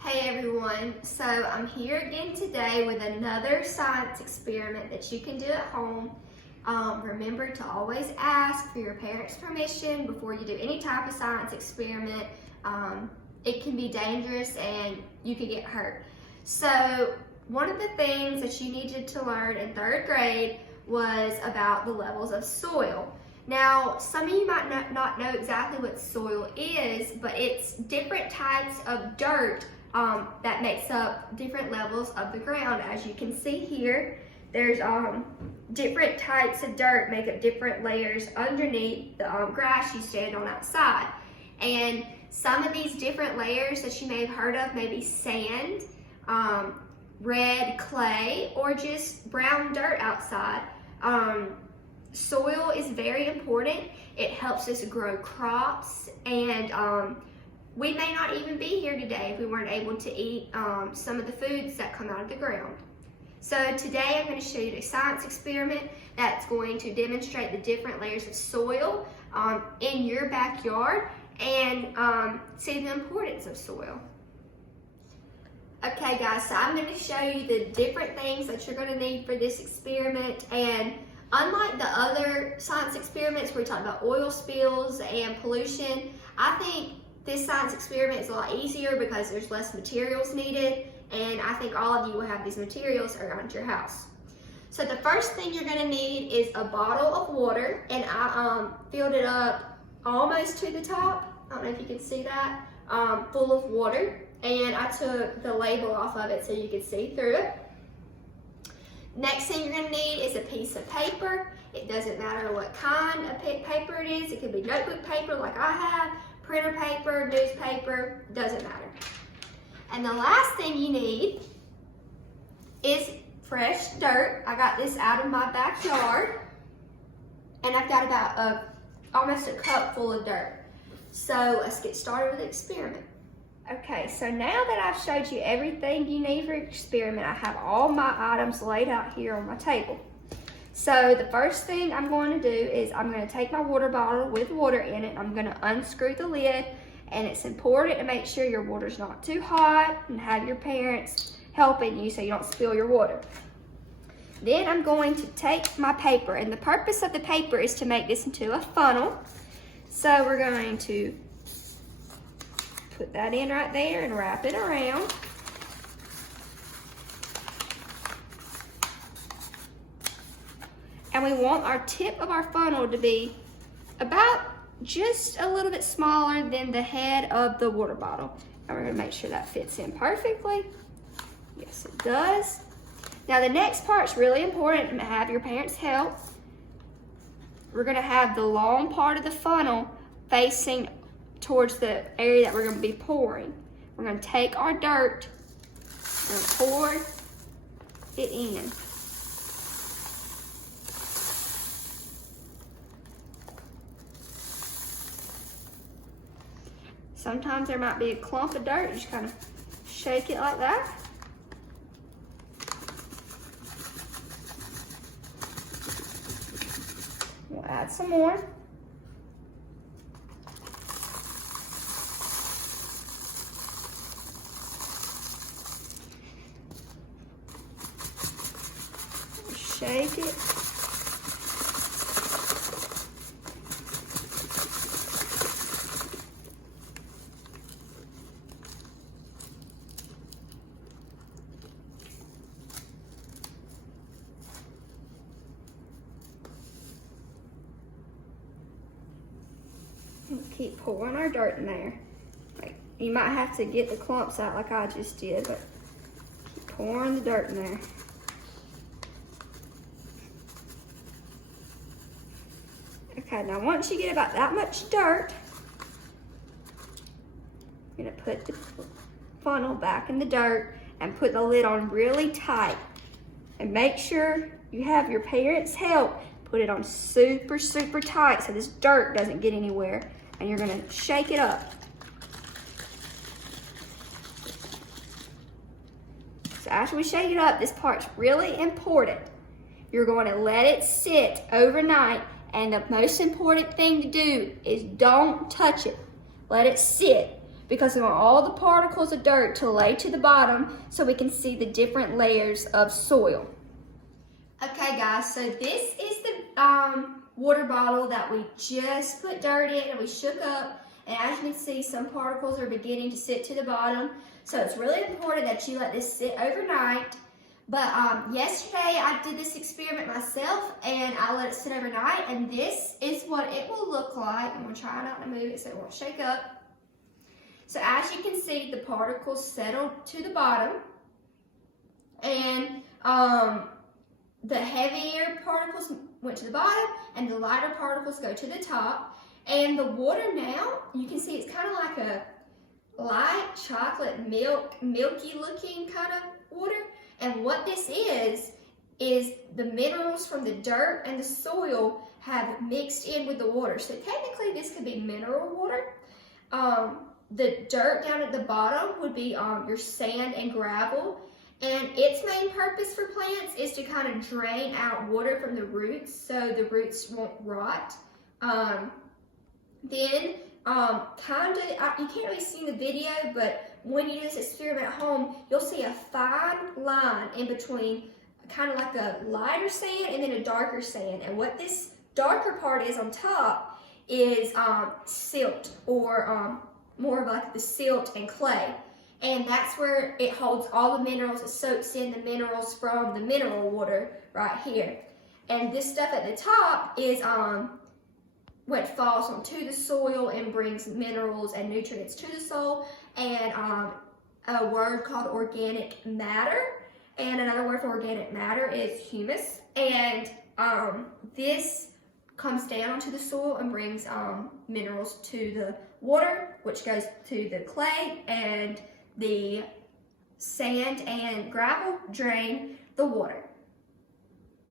Hey everyone, so I'm here again today with another science experiment that you can do at home. Remember to always ask for your parents' permission before you do any type of science experiment. It can be dangerous and you can get hurt. So one of the things that you needed to learn in 3rd grade was about the levels of soil. Now, some of you might not know exactly what soil is, but it's different types of dirt that makes up different levels of the ground. As you can see here, there's different types of dirt make up different layers underneath the grass you stand on outside. And some of these different layers that you may have heard of may be sand, red clay, or just brown dirt outside. Soil is very important. It helps us grow crops, and we may not even be here today if we weren't able to eat some of the foods that come out of the ground. So today I'm going to show you a science experiment that's going to demonstrate the different layers of soil in your backyard and see the importance of soil. Okay guys, so I'm going to show you the different things that you're going to need for this experiment. And unlike the other science experiments where we talk about oil spills and pollution, I think this science experiment is a lot easier because there's less materials needed, and I think all of you will have these materials around your house. So the first thing you're going to need is a bottle of water, and I filled it up almost to the top. I don't know if you can see that, full of water, and I took the label off of it so you could see through it. Next thing you're going to need is a piece of paper. It doesn't matter what kind of paper it is. It could be notebook paper like I have, printer paper, newspaper, doesn't matter. And the last thing you need is fresh dirt. I got this out of my backyard, and I've got about almost a cup full of dirt. So let's get started with the experiment. Okay, so now that I've showed you everything you need for your experiment, I have all my items laid out here on my table. So the first thing I'm going to do is I'm going to take my water bottle with water in it. I'm going to unscrew the lid, and it's important to make sure your water's not too hot and have your parents helping you so you don't spill your water. Then I'm going to take my paper, and the purpose of the paper is to make this into a funnel. So we're going to put that in right there and wrap it around. And we want our tip of our funnel to be about just a little bit smaller than the head of the water bottle. And we're going to make sure that fits in perfectly. Yes, it does. Now the next part's really important, and have your parents help. We're going to have the long part of the funnel facing towards the area that we're going to be pouring. We're going to take our dirt and pour it in. Sometimes there might be a clump of dirt. You just kind of shake it like that. We'll add some more. Shake it. And keep pouring our dirt in there. You might have to get the clumps out like I just did, but keep pouring the dirt in there. Okay, now once you get about that much dirt, you're gonna put the funnel back in the dirt and put the lid on really tight. And make sure you have your parents' help. Put it on super, super tight so this dirt doesn't get anywhere. And you're gonna shake it up. So after we shake it up, this part's really important. You're going to let it sit overnight, and the most important thing to do is don't touch it. Let it sit. because we want all the particles of dirt to lay to the bottom so we can see the different layers of soil. Okay guys, so this is the water bottle that we just put dirt in and we shook up, and as you can see, some particles are beginning to sit to the bottom. So it's really important that you let this sit overnight. But yesterday I did this experiment myself and I let it sit overnight, and this is what it will look like. I'm gonna try not to move it so it won't shake up. So as you can see, the particles settled to the bottom, and the heavier particles went to the bottom and the lighter particles go to the top. And the water now, you can see it's kind of like a light chocolate milky looking kind of water. And what this is the minerals from the dirt and the soil have mixed in with the water. So technically this could be mineral water. The dirt down at the bottom would be your sand and gravel. And its main purpose for plants is to kind of drain out water from the roots so the roots won't rot. You can't really see in the video, but when you do this experiment at home, you'll see a fine line in between kind of like a lighter sand and then a darker sand. And what this darker part is on top is silt, or more of like the silt and clay. And that's where it holds all the minerals. It soaks in the minerals from the mineral water right here. And this stuff at the top is what falls onto the soil and brings minerals and nutrients to the soil, and a word called organic matter. And another word for organic matter is humus. And this comes down onto the soil and brings minerals to the water, which goes to the clay, and the sand and gravel drain the water.